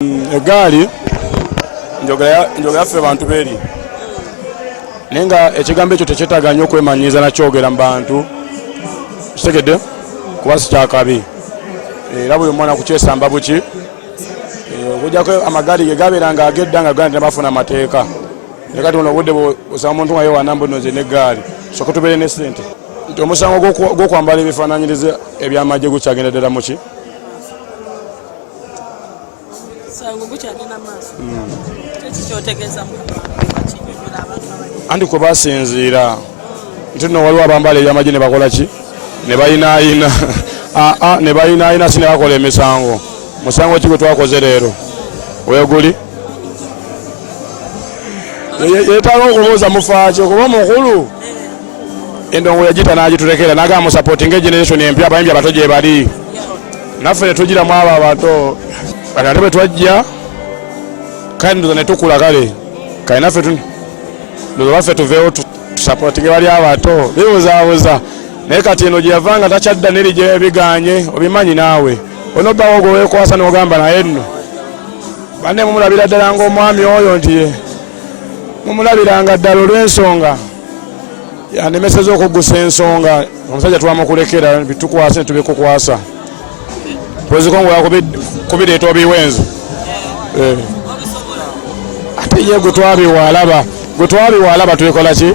Egaali njogera ffe bantu beeri nenga ekigambo ekyo tekyetaaga nnyo okwemanyiiza nakyogera mu bantu kitegedde kuba si kyakabi era buli mwana kukyesamba buki okujjako amagaali ge gabeeranga agedda nga gandi nebafuna amateeka ne kati ono obudde osanga omuntu nga yewanambu noze n'eggaali soke tubeere ne ssente nti omusango gw'okwambala ebifaananyiriza ebyamagye gukyagenda ddala muki anti kwe basinziira nti nno waliwo abambala ebyamagye ne bakola ki ne bayinaayina ne bayinaayina si ne bakola emisango musango ki gwe twakoze leero weguli yeetaaga okubuuza mufaaki okuba omukulu endongo yagita n'agiturekera n'agamba musapootinga egeneration empya abayimbi abato gye bali naffe ne tugiramu abo abato kati ate bwe twajja kale ndoza ne tukula kale kale naffe ndoza baffe tuveewo tusapootinge bali abato bibuzaabuza naye kati eno gye yavanga takyadda neri gye biganye obimanyi naawe onobbawo gwe weekwasa n'ogamba naye nno banne mumulabira ddala ng'omwami oyo nti mumulabiranga ddala olw'ensonga yanemeseza okuggusa ensonga omusajja twamukulekera bitukwase ne tubikukwasa pwezikongo yakubireeta obiwenzi ate ye gwe twabiwalaba twekola ki